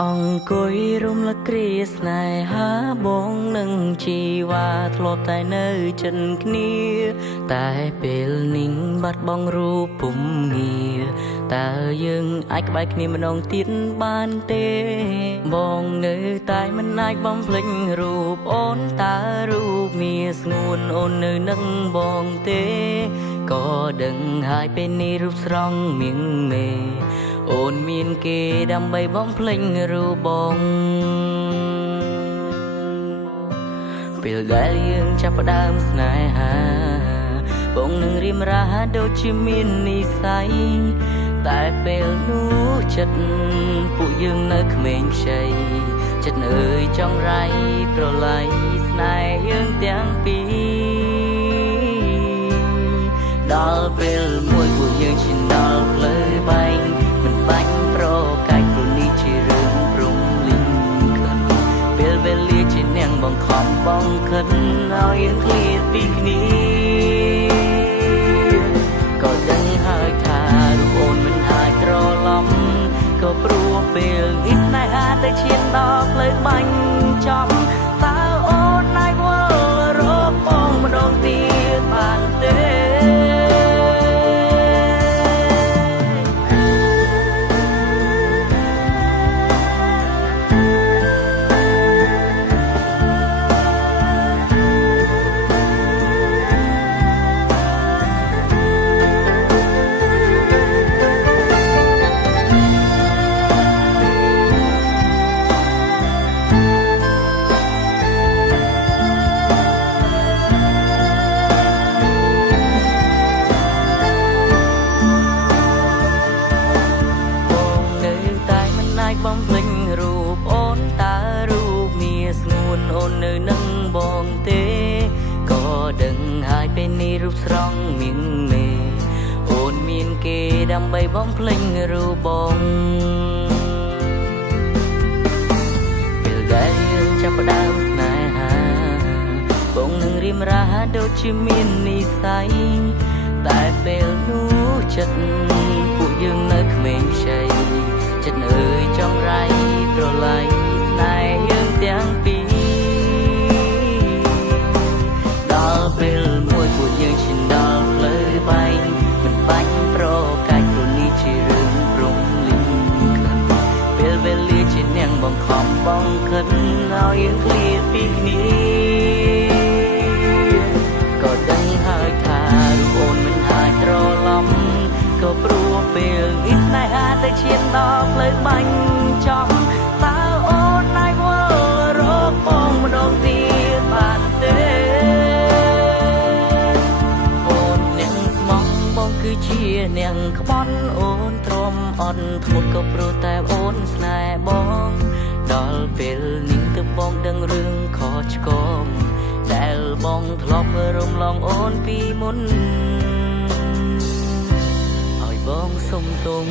អង្គុយរំលឹកគ្រាស្នេហាបងនឹងជីវ៉ាធ្លាប់តែនៅចិនគ្នាតែពេលនេះបាត់បង់រូបពុំងារតើយើងអាចក្បែរគ្នាម្ដងទៀតបានទេបងនៅតែមិនអាចបំភ្លេចរូបអូនតើរូបមាស្ងួនអូននៅនឹងបងទេក៏ដឹងហើយពេលនេះរូបស្រស់មៀងមេអូនមានគេដើម្បីបំភ្លេចរូបបងពេលដែលយើងចាប់ផ្ដើមស្នេហាបងនឹងរៀមរាដូចជាមាននិស្ស័យតែពេលនោះចិត្តពួកយើងនៅក្មេងខ្ចីចិត្តអើយចង់រៃប្រឡ័យស្នេហ៍យើងទាំងពីរដល់ពេលមួយពួកយើងឈានដល់ផ្លូវបែងមិនបាច់ប្រកែកព្រោះនេះជារឿងព្រំលីងខិនពេលវេលាជានាងបង្ខំបងខិនឲ្យយើងឃ្លាតពីគ្នាក៏ដឹងហើយថារូបអូនមិនអាចត្រឡប់ក៏ព្រោះពេលនេះស្នេហាទៅឈានដល់ផ្លូវបាញ់ចំតើអូនអាចវល់រកបងម្ដងទៀតបានទេបំភ្លេចរូបអូនតើរូបមាស្ងួនអូននៅនឹងបងទេក៏ដឹងហើយពេលនេះរូបស្រស់មៀងមេអូនមានគេដើម្បីបំភ្លេចរូបបងពេលដែលយើងចាប់ផ្ដើមស្នេហាបងនឹងរៀមរាដូចជាមាននិស្ស័យតែពេលនោះចិត្តពួកយើងនៅក្មេងខ្ចីចិត្តអើយចង់រៃប្រឡ័យស្នេហ៍យើងទាំងពីរដល់ពេលមួយពួកយើងឈានដល់ផ្លូវបែងមិនបាច់ប្រកែកព្រោះនេះជារឿងព្រំលីងខិនពេលវេលាជានាងបង្ខំបងខិនឲ្យយើងឃ្លាតពីគ្នាក៏ដឹងហើយថារូបអូនមិនអាចត្រឡប់ក៏ព្រោះពេលនេះស្នេហាទៅឈានដល់ផ្លូវបាញ់ចំតើអូនអាចវល់រកបងម្ដងទៀតបានទេអូននាងស្មោះបងគឺជានាងក្បន់អូនទ្រាំអន់ធ្មត់ក៏ព្រោះតែអូនស្នេហ៍បងដល់ពេលនេះទើបបងដឹងរឿងខុសឆ្គងដែលបងធ្លាប់រំលងអូនពីមុនបងសុំទុំ